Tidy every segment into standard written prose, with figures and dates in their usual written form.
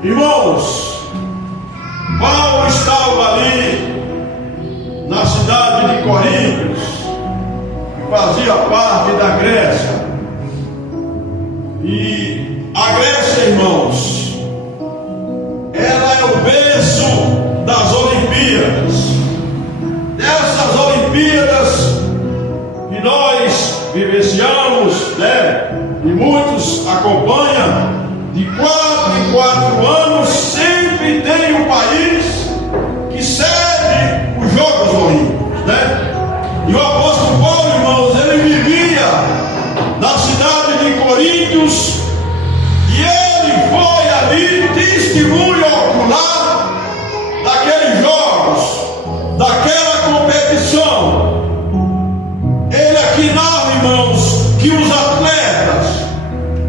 Irmãos, Paulo estava ali na cidade de Corinto, que fazia parte da Grécia. E a Grécia, irmãos, ela é o berço das Olimpíadas. Dessas Olimpíadas que nós vivenciamos, né? E muitos acompanham, de 4 em 4 anos, sempre tem um país que cede os Jogos Olímpicos, né? E o apóstolo Paulo, irmãos, ele vivia na cidade de Coríntios, e ele foi ali testemunho ocular daqueles jogos, daquela competição. Ele aqui narra, irmãos, que os atletas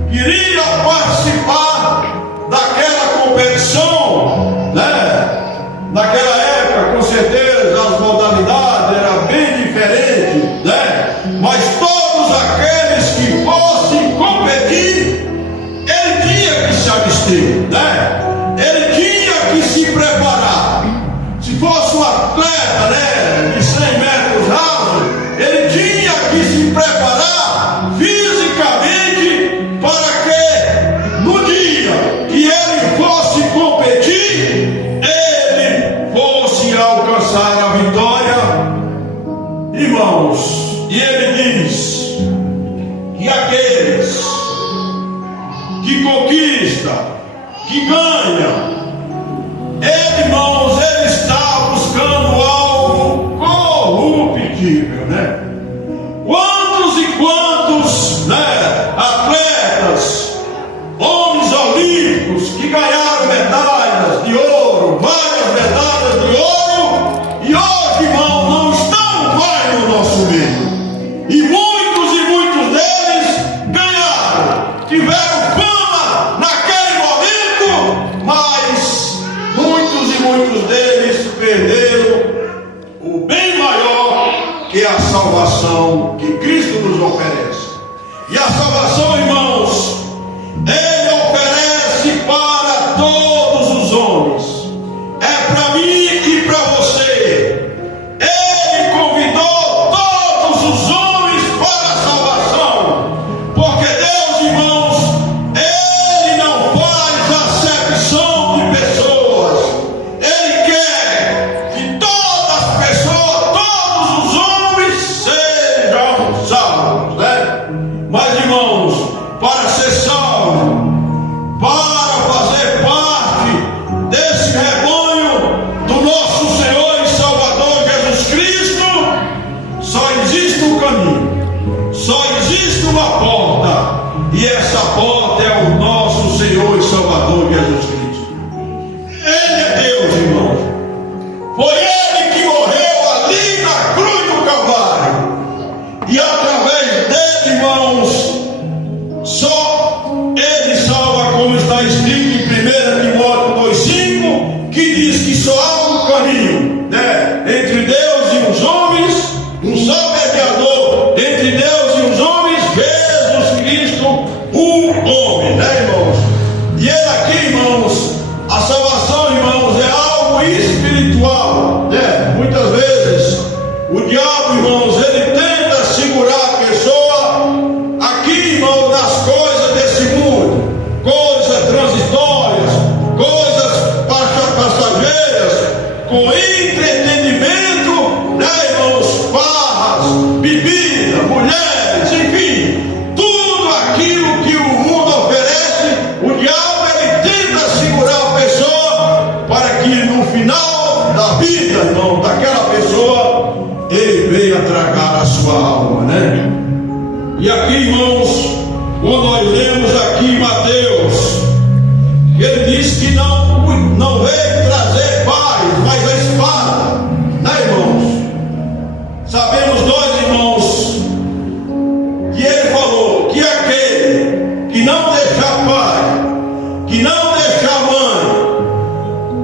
queriam participar daquela competição, né? Naquela época, com certeza, as modalidades eram bem diferentes, né? Mas todos aqueles que fossem competir, ele tinha que se abster, né? Ele tinha que se preparar. Se fosse um atleta, né, de 100 metros rasos, ele tinha que se preparar fisicamente para que no dia que ele fosse competir, ele fosse alcançar a vitória. Irmãos, e ele diz que aqueles que conquistam, que ganham, ele, irmãos, ele está buscando algo corruptível, né? Quantos e quantos, né, atletas, homens olímpicos que ganharam medalhas de ouro, várias medalhas de ouro, e hoje, irmão, não estão mais no nosso meio. E muitos deles ganharam, tiveram fama naquele momento, mas muitos deles perderam o bem maior, que é a salvação que Cristo nos oferece. E a salvação, irmãos, Ele oferece para todos os homens. É para mim e para você. Ele convidou todos os homens para a salvação, porque Deus, irmãos, Ele não faz acepção de pessoas. Ele quer que todas as pessoas, todos os homens sejam salvos, né? Mas, irmãos, para ser salvo, para fazer parte desse rebanho do nosso Senhor e Salvador Jesus Cristo, só existe um caminho, só existe uma porta, e essa porta é o nosso Senhor e Salvador Jesus Cristo. Ele é Deus, irmão. Foi Ele que morreu ali na cruz do Calvário, e através dele, irmãos, só Ele salva, como está escrito em 1 Timóteo 2,5, que diz que só há um caminho, né, entre Deus e os homens, um só mediador entre Deus e os homens, Jesus Cristo, o homem, né, irmãos? E ele aqui, irmãos, a salvação, irmãos, é algo espiritual, né? Muitas vezes o diabo, irmãos, ele tenta segurar a pessoa aqui, irmão, nas coisas desse mundo, coisas transitórias, coisas passageiras, com entretenimento, né, irmãos? Farras, bebida, mulheres, enfim, tudo aquilo que o mundo oferece, o diabo, ele tenta segurar a pessoa para que no final da vida, irmão, daquela pessoa, ele venha tragar a sua alma, né? E aqui, irmãos, quando nós lemos aqui em Mateus, ele diz que não veio trazer paz, mas a espada, né, irmãos? Sabemos nós, irmãos, que ele falou que aquele que não deixar pai, que não deixar mãe,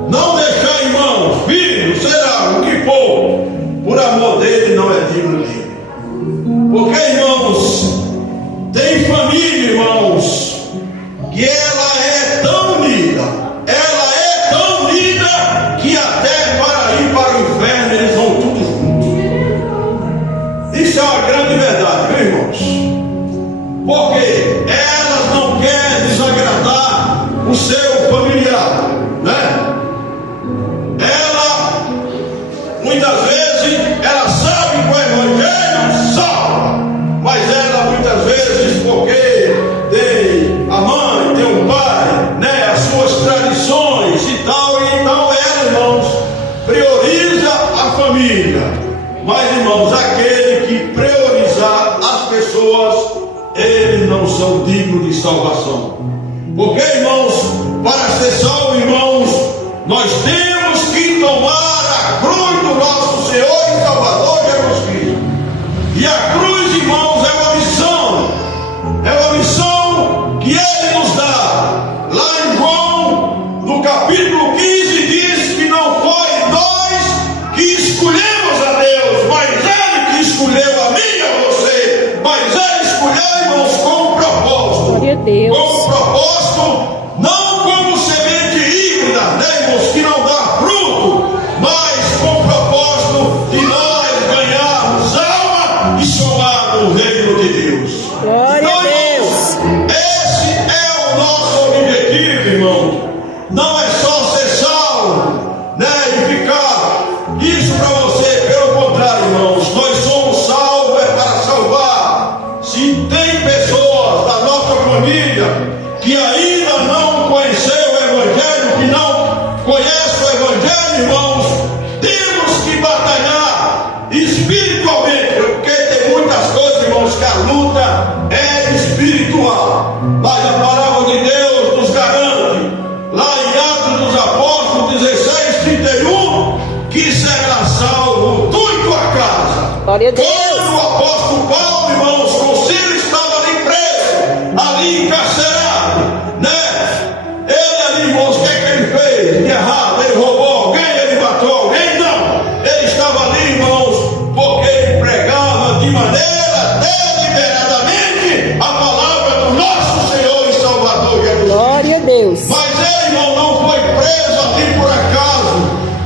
não deixar irmãos, filhos, será o que for, por amor dele não é digno dele. Porque, irmãos, tem família, irmãos, que ela é tão unida, é o seu familiar, né? Ela, muitas vezes, ela sabe que o Evangelho salva, mas ela, muitas vezes, porque tem a mãe, tem o pai, né? As suas tradições e tal, e então ela, irmãos, prioriza a família. Mas, irmãos, aquele que priorizar as pessoas, eles não são dignos de salvação. Porque, irmãos, para ser salvo, irmãos, nós temos que tomar a cruz do nosso Senhor e Salvador Jesus Cristo. E a cruz, irmãos, é uma missão que Ele nos dá. Lá em João, no capítulo 15, diz que não foi nós que escolhemos a Deus, mas Ele que escolheu a mim e a você. Mas Ele escolheu, irmãos, com um propósito. Glória a Deus. Com um propósito, não como semente híbrida, né, irmãos, que não dá fruto, mas com o propósito de nós ganharmos alma e somar no reino de Deus. Glória então, a Deus. Irmãos, esse é o nosso objetivo, irmão. Não é só ser salvo, né, e ficar isso para você. Pelo contrário, irmãos, nós somos salvos para salvar. Se tem pessoas da nossa família que ainda não conheceu o Evangelho, que não conhece o Evangelho, irmãos, temos que batalhar espiritualmente, porque tem muitas coisas, irmãos, que a luta é espiritual. Mas a palavra de Deus nos garante, lá em Atos dos Apóstolos 16:31, que será salvo tu e tua casa. Glória a Deus. Quando o apóstolo Paulo, irmãos, com Silas estava ali preso, ali encarcerado, né? Ele ali, irmãos, o que é que ele fez de errado? Ele roubou alguém, ele matou alguém? Não. Ele estava ali, irmãos, porque ele pregava de maneira deliberadamente a palavra do nosso Senhor e Salvador Jesus Cristo. Glória a Deus. Mas ele, irmão, não foi preso ali por acaso.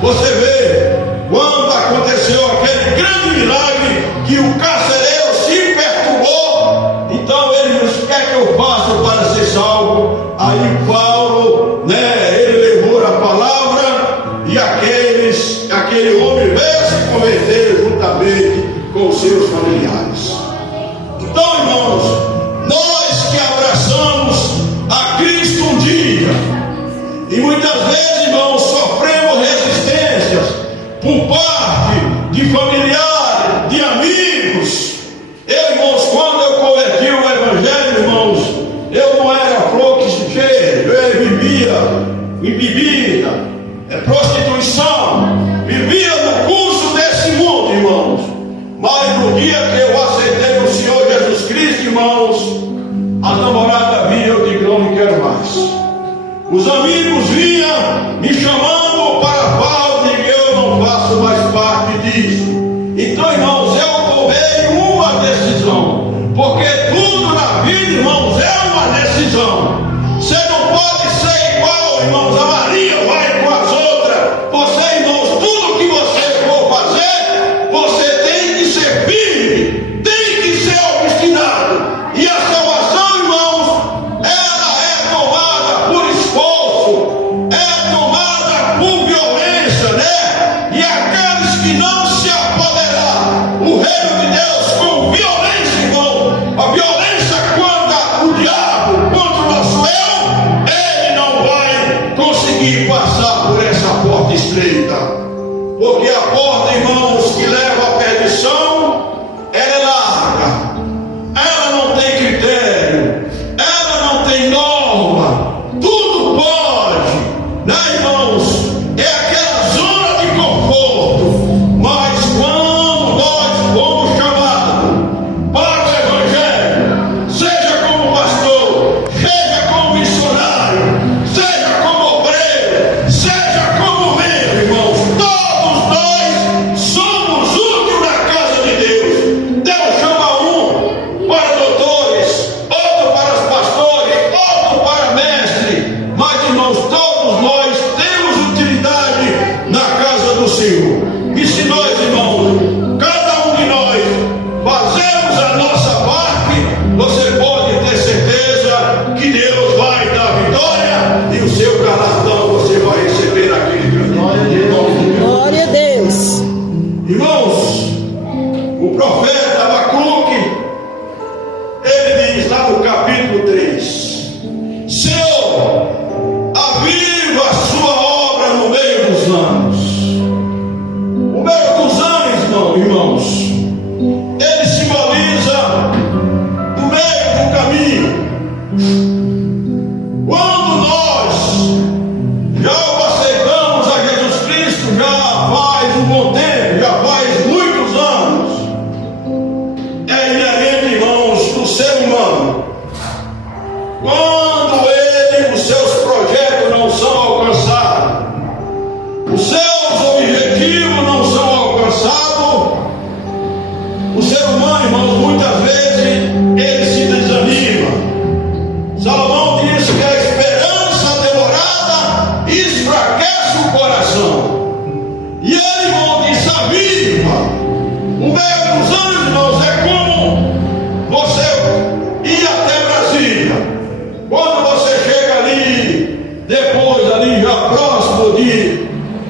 Você vê, quando aconteceu aquele grande milagre, que o carcereiro se perturbou, então ele disse: o que é que eu faço para ser salvo? Aí Paulo, né, ele levou a palavra, e aquele homem veio se converter juntamente com os seus familiares. Então, irmãos, nós que abraçamos a Cristo um dia, e muitas vezes, irmãos, sofremos resistências por parte de familiares, de amigos. Eu, irmãos, quando eu converti o Evangelho, irmãos, eu não era flor que se cheira, eu vivia em bebida, prostituição, vivia no curso desse mundo, irmãos. Mas no dia que eu aceitei o Senhor Jesus Cristo, irmãos, a namorada vinha, eu digo: não quero mais. Os amigos vinham me chamando para a falta, e eu não faço mais parte disso. Então, irmãos, eu tomei uma decisão, porque tudo na vida, irmãos, é uma decisão. Você não pode ser igual, irmãos, a Maria vai com as outras. Você, irmãos, tudo que você for fazer, você tem que ser firme, tem que ser obstinado. E a salvação, irmãos, ela é tomada por esforço, é tomada por violência, né? E aqueles que não se apoderar o reino de Deus com violência, irmão, a violência contra o diabo, contra o nosso eu, ele não vai conseguir passar por essa porta estreita. Porque a porta, irmãos, que leva à perdição, ela é larga, ela não tem critério, ela não tem norma, tudo pode, né, irmãos? É aquela zona de conforto. Mas quando nós fomos chamados para o Evangelho, seja como pastor, seja como missionário, seja como obreiro, seja como membro, irmãos, todos nós somos E o seu galardão você vai receber naquele dia. Glória a Deus. Irmãos, o profeta Abacuque, ele diz lá no capítulo 3: Senhor, aviva a sua obra no meio dos anos. O meio dos anos, irmãos, ele simboliza do meio do caminho. Quando nós já o aceitamos a Jesus Cristo, já faz um bom tempo, já faz muitos anos, é inerente, irmãos, do ser humano. Quando os seus projetos não são alcançados, os seus objetivos não são alcançados, o ser humano, irmãos, muitas vezes ele se desanima. Salomão diz que a esperança demorada enfraquece o coração. E ele, irmão, diz: aviva. O meio dos anos, irmãos, é como você ir até Brasília. Quando você chega ali, depois ali já próximo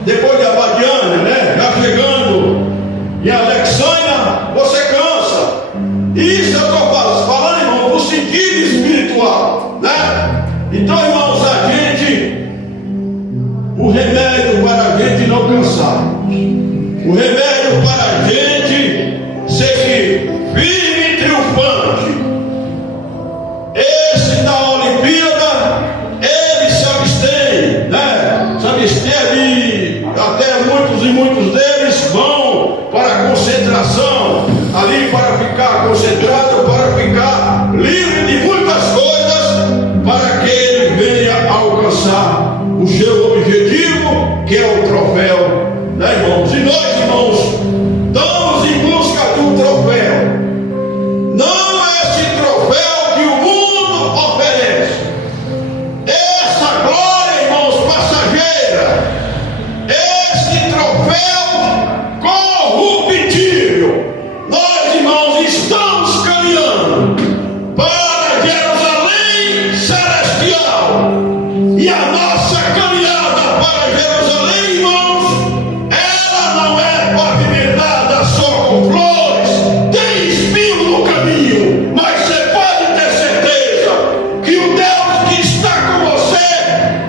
depois de Abadiânia, né? Já chegando em Alexandria, você cansa. Isso eu estou falando, irmão, do sentido espiritual, né? Então, irmãos, o remédio para a gente não cansar, o remédio para a gente seguir firme e triunfante. Esse da Olimpíada, ele se abstém, né? Se abstém, até muitos deles vão para a concentração, ali para ficar concentrado, para ficar livre de muitas coisas, para que ele venha alcançar o seu objetivo, que é o troféu, né, irmãos? E nós, irmãos, estamos em busca de um troféu. Não é esse troféu que o mundo oferece, essa glória, irmãos, passageira, esse troféu corruptível. Nós, irmãos, estamos caminhando para Jerusalém celestial, e a nossa caminhada para Jerusalém, irmãos, ela não é pavimentada só com flores, tem espinho no caminho, mas você pode ter certeza que o Deus que está com você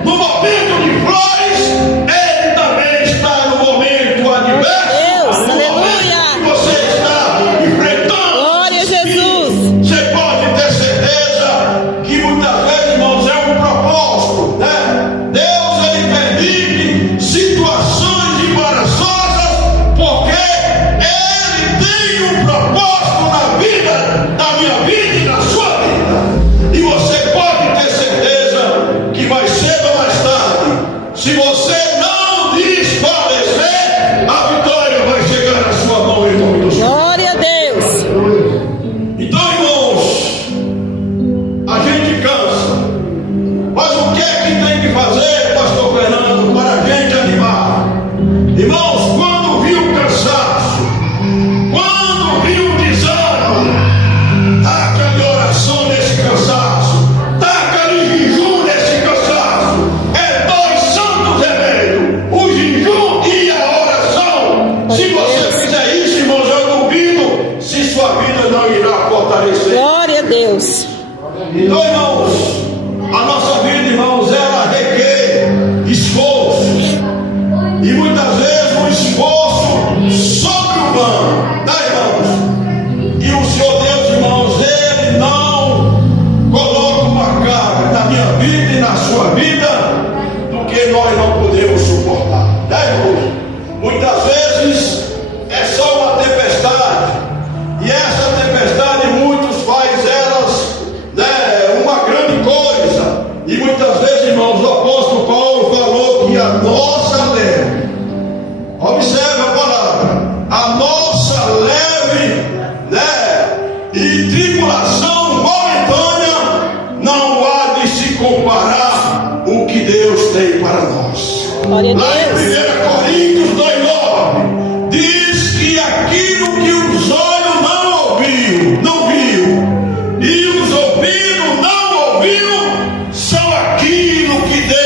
no momento de flores, ele também está no momento adverso. Deus, no aleluia. momento que você está enfrentando. Glória a Jesus. Você pode ter certeza que muitas vezes, irmãos, é um propósito, né? Deus, ele permite situações embaraçosas, porque ele tem um propósito na minha vida e na sua vida. E você pode ter certeza que mais cedo ou mais tarde, se você não desfalecer, a vitória vai chegar na sua mão em nome do Senhor. Glória a Deus. Então, irmãos, a gente cansa, mas o que é que tem que fazer, pastor Fernando, para a gente animar? Irmãos, quando viu o cansaço, quando viu o desânimo, taca-lhe oração nesse cansaço, taca-lhe jejum nesse cansaço. É dois santos remédios, o jejum e a oração. Se você fizer isso, irmãos, eu duvido se sua vida não irá fortalecer. Glória a Deus. Então, irmãos, a nossa vida, irmãos, ela requer esforços, e muitas vezes um esforço sobre-humano, tá, irmãos? E o Senhor Deus, irmãos, ele não coloca uma carga na minha vida e na sua vida do que nós não podemos suportar, tá, irmãos? Muitas vezes é só uma tempestade, e essa tempestade muitos faz elas, né, uma grande coisa. E muitas vezes, irmãos, o apóstolo Paulo falou que a nossa leve, observe a palavra, a nossa leve, né, e tribulação momentânea não há de se comparar o que Deus tem para nós. Glória a Lá em Deus. 1 Coríntios 2,9 diz que aquilo que os olhos não ouviu, não viu, e os ouvidos não ouviram, são aquilo que Deus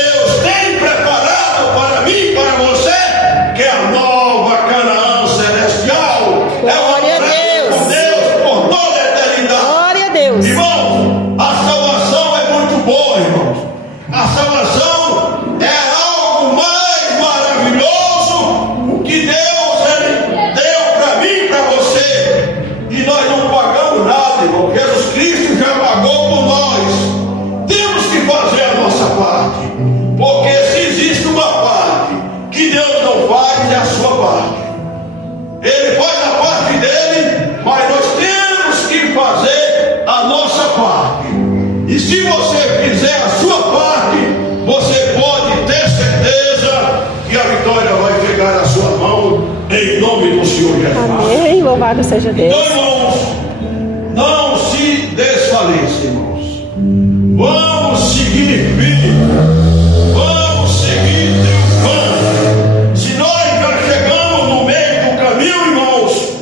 se você fizer a sua parte, você pode ter certeza que a vitória vai chegar à sua mão, em nome do Senhor Jesus. Amém. Louvado seja Deus. Então, irmãos, não se desfaleça, irmãos. Vamos seguir firme. Vamos seguir triunfando. Se nós já chegamos no meio do caminho, irmãos,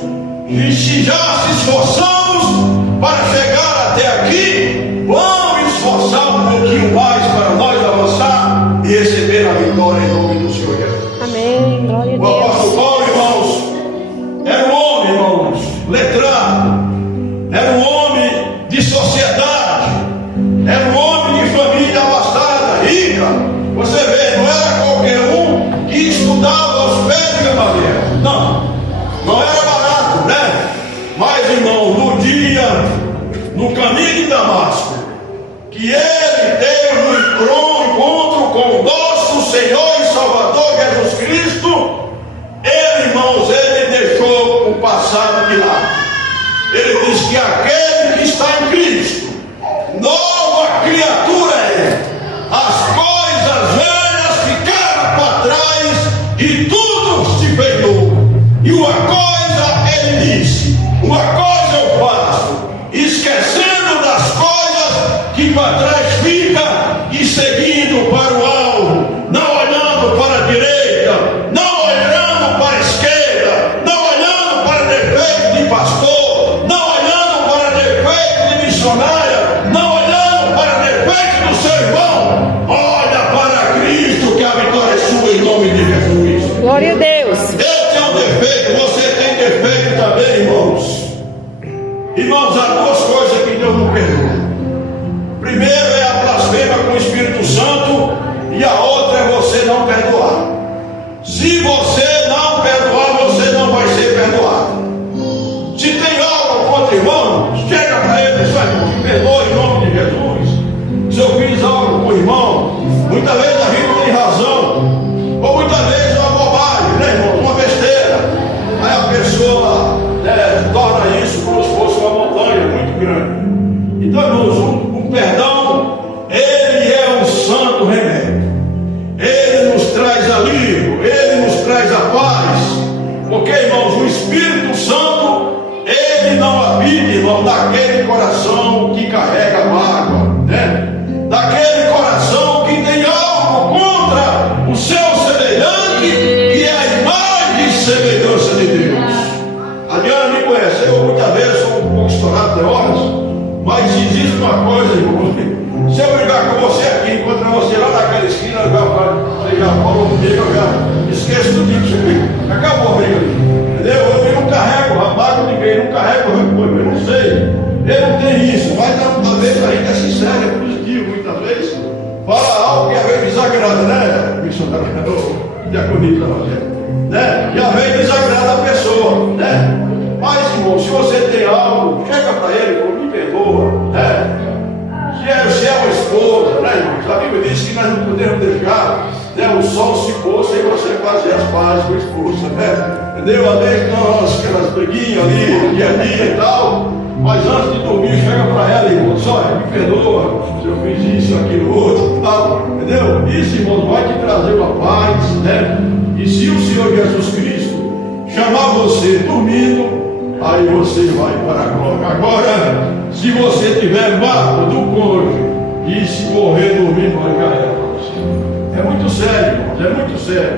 e se já se esforçamos para chegar até aqui, vamos esforçar um pouquinho mais para nós avançar e receber a vitória em nome do Senhor Jesus. Amém. Glória a O apóstolo Deus. Paulo, irmãos, era um homem, irmãos, letrado, era um homem de sociedade, era um homem de família abastada, rica. Você vê, não era qualquer um que estudava aos pés de Gamaliel. Não era barato, né? Mas, irmão, no dia, no caminho de Damasco, que ele teve um encontro com o nosso Senhor e Salvador Jesus Cristo, ele, irmãos, ele deixou o passado de lado. Ele diz que aquele que está em Cristo, nova criatura é. As coisas velhas ficaram para trás e tudo se fez novo. E uma coisa ele disse, uma coisa eu faço, esquecendo das coisas que para trás fica e seguindo para o alvo, não olhando para a direita, não olhando para a esquerda, não olhando para defeito de pastor, não olhando para defeito de missionária, não olhando para defeito do seu irmão. Olha para Cristo, que a vitória é sua em nome de Jesus. Glória a Deus. Eu tenho defeito, você tem defeito também, irmãos. Irmãos, há duas coisas que Deus não perdoa. Primeiro é a blasfêmia com o Espírito Santo, e a outra é você não perdoar. Se você não perdoar, você não vai ser perdoado. Se tem algo contra o irmão, chega para ele e diz: me perdoe em nome de Jesus. Se eu fiz algo com o irmão, muitas vezes a gente não tem razão, ou muitas vezes é uma bobagem, né, irmão? Uma besteira. Aí a pessoa torna isso como se fosse uma montanha muito grande. Então, irmãos, o perdão, ele é um santo remédio. Ele nos traz alívio, ele nos traz a paz. Porque, irmãos, o Espírito Santo, ele não habita, irmão, daquele coração que carrega mágoa, né? Daquele coração que tem algo contra o seu semelhante, que é a imagem e semelhança de Deus. A Diana me conhece, eu muitas vezes sou um pouco estourado de horas, mas existe uma coisa, irmão. Se eu brigar com você aqui, encontrar você lá naquela esquina, você já falou comigo, eu já esqueço do que você fez. Acabou a briga ali. Entendeu? Eu não carrego rapaz com ninguém, não carrego rancor, eu não sei. Eu não tenho isso, mas muitas vezes a gente é sincero, é positivo, muitas vezes. Fala algo que às vezes desagrada, né? Diaconito, né? E às vezes desagrada a pessoa, né? Mas, irmão, se você tem algo, chega para ele, me perdoa, né? Se é uma esposa, né, irmãos? A Bíblia diz que nós não podemos deixar, né, o sol se pôr sem você fazer as pazes com a esposa, né? Entendeu? Às vezes nós, aquelas briguinhas ali, no dia a dia e tal, mas antes de dormir, chega para ela, irmãos, olha, me perdoa, se eu fiz isso, aquilo, outro, tal, entendeu? Isso, irmãos, vai te trazer uma paz, né? E se o Senhor Jesus Cristo chamar você dormindo, aí você vai para a glória. Agora, se você tiver mágoa do cônjuge e se morrer dormindo, vai cair para você. É muito sério, irmãos, é muito sério.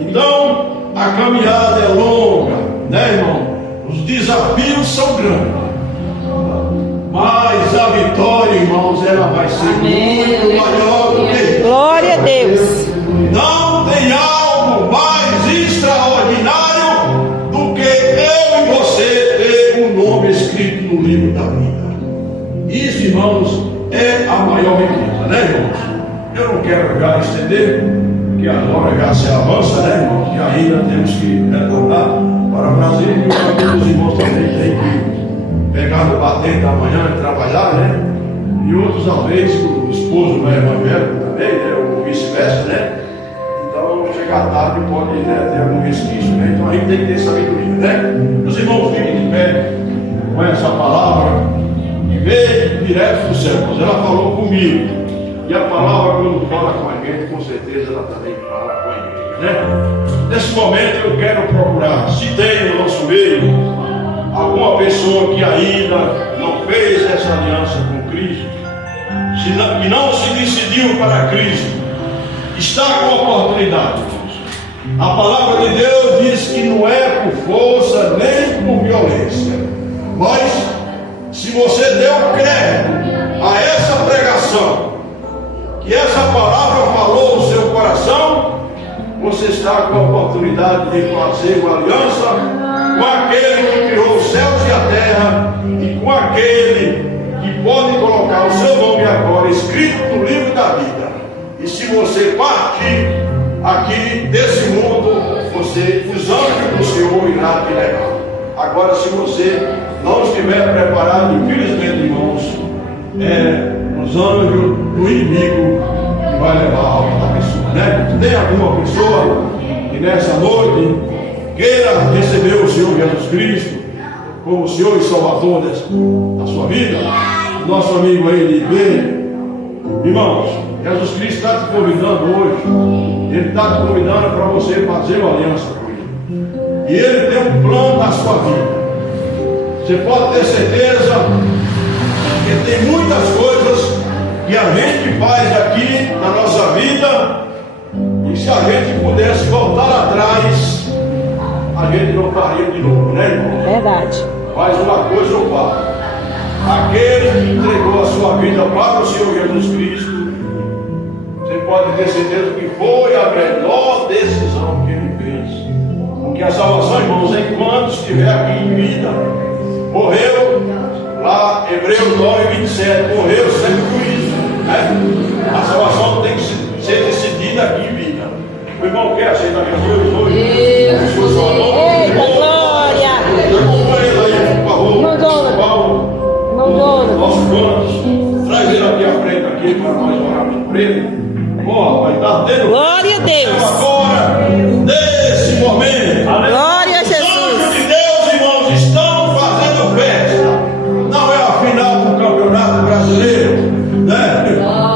Então, a caminhada é longa, né, irmão? Os desafios são grandes. Mas a vitória, irmãos, ela vai ser muito maior do que isso. Glória a Deus. Não tem algo mais extraordinário do que eu e você ter um nome escrito no livro da vida. Isso, irmãos, é a maior riqueza, né, irmãos? Eu não quero já estender, porque agora já se avança, né, irmãos? E ainda temos que retornar para Brasília, e os irmãos também têm que pegar no batente da manhã e trabalhar, né? E outros, às vezes, o esposo não é evangélico também, né? Ou vice-versa, né? Então, chegar tarde pode, né, ter algum resquício, né? Então, a gente tem que ter sabedoria, né? Os irmãos fiquem de pé com essa palavra e veio direto do céu, mas ela falou comigo. E a palavra, quando fala com a gente, com certeza ela também fala com a igreja, né? Nesse momento eu quero procurar, se tem no nosso meio alguma pessoa que ainda não fez essa aliança com Cristo, que não se decidiu para Cristo, está com oportunidade. A palavra de Deus diz que não é por força nem por violência, mas se você deu crédito a essa pregação, que essa palavra falou no seu coração, você está com a oportunidade de fazer uma aliança com aquele que criou os céus e a terra, e com aquele que pode colocar o seu nome agora escrito no livro da vida. E se você partir aqui desse mundo, os anjos do Senhor irá te levar. Agora, se você não estiver preparado, infelizmente, irmãos, os anjos do inimigo que vai levar a alma da pessoa, né? Tem alguma pessoa que nessa noite queira receber o Senhor Jesus Cristo como Senhor e Salvador da sua vida? Nosso amigo aí de igreja, irmãos, Jesus Cristo está te convidando hoje. Ele está te convidando para você fazer uma aliança com Ele. E Ele tem um plano na sua vida. Você pode ter certeza que tem muitas coisas que a gente faz aqui na nossa vida, e se a gente pudesse voltar atrás, a gente não faria de novo, né, irmão? Verdade. Faz uma coisa ou faz. Aquele que entregou a sua vida para o Senhor Jesus Cristo, você pode ter certeza que foi a melhor decisão que ele fez. Porque a salvação, irmãos, enquanto estiver aqui em vida, morreu lá, Hebreus 9:27, morreu sem juízo, né? A salvação tem que ser decidida aqui em vida. O irmão quer aceitar Jesus hoje? Eita, glória! Acompanha ele aí, por favor. Não, Jonas. Paulo. Nosso Jonas, traz ele aqui à frente aqui para nós orarmos por ele. Ó, vai estar tendo Glória a Deus. agora, nesse momento. Glória a Os Jesus. anjos de Deus, irmãos, estão fazendo festa. Não é a final do campeonato brasileiro, né?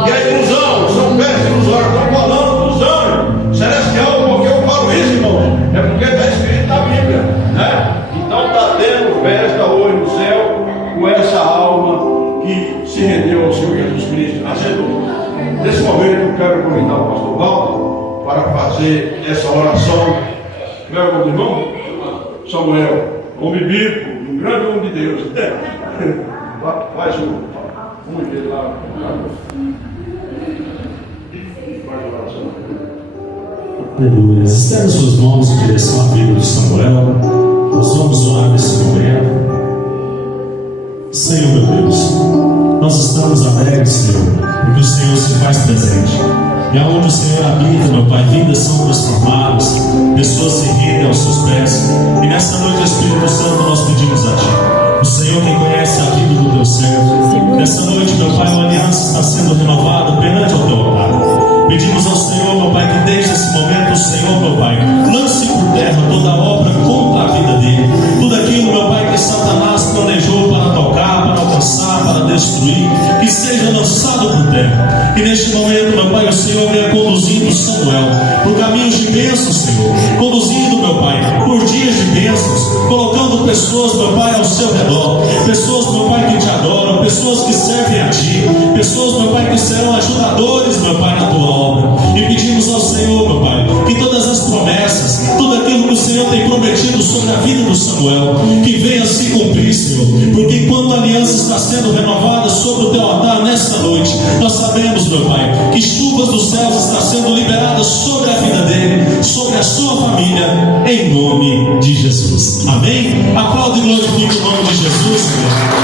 E a ilusão, são festas ilusórias. Estão falando dos anjos celestial, porque eu falo isso, irmãos, é porque está escrito na Bíblia, né? Então está tendo festa hoje no céu com essa alma que se rendeu ao Senhor Jesus Cristo, nascedor. Nesse momento eu quero convidar o pastor Valdo para fazer essa oração. Meu irmão Samuel, homem bíblico, um grande homem de Deus. Faz um dele lá. Faz a oração. Aleluia. Estenda suas mãos em direção à vida de Samuel. Nós vamos orar nesse momento. Senhor meu Deus, nós estamos alegres, Senhor, porque o Senhor se faz presente. E aonde o Senhor habita, meu Pai, vidas são transformadas, pessoas se rendem aos seus pés. E nessa noite, Espírito Santo, nós pedimos a Ti, o Senhor que conhece a vida do Teu servo. Nessa noite, meu Pai, uma aliança está sendo renovada perante o Teu altar. Pedimos ao Senhor, meu Pai, que desde esse momento o Senhor, meu Pai, lance por terra toda obra contra a vida dele. Tudo aquilo, meu Pai, que Satanás planejou para tocar, para alcançar, para destruir, que seja lançado por terra. Que neste momento, meu Pai, o Senhor venha conduzindo Samuel por caminhos de bênçãos, Senhor. Conduzindo, meu Pai, por dias de bênçãos, colocando pessoas, meu Pai, ao seu redor. Pessoas, meu Pai, que te adoram, pessoas que servem a Ti, pessoas, meu Pai, que serão ajudadores, meu Pai, na Tua obra. E pedimos ao Senhor, meu Pai, que todas as promessas, tudo aquilo que o Senhor tem prometido sobre a vida do Samuel, que venha se cumprir, Senhor. Porque enquanto a aliança está sendo renovada sobre o Teu altar nesta noite, nós sabemos, meu Pai, que chuvas dos céus estão sendo liberadas sobre a vida dele, sobre a sua família, em nome de Jesus. Amém? Aplaude e glorifique o nome de Jesus, Senhor.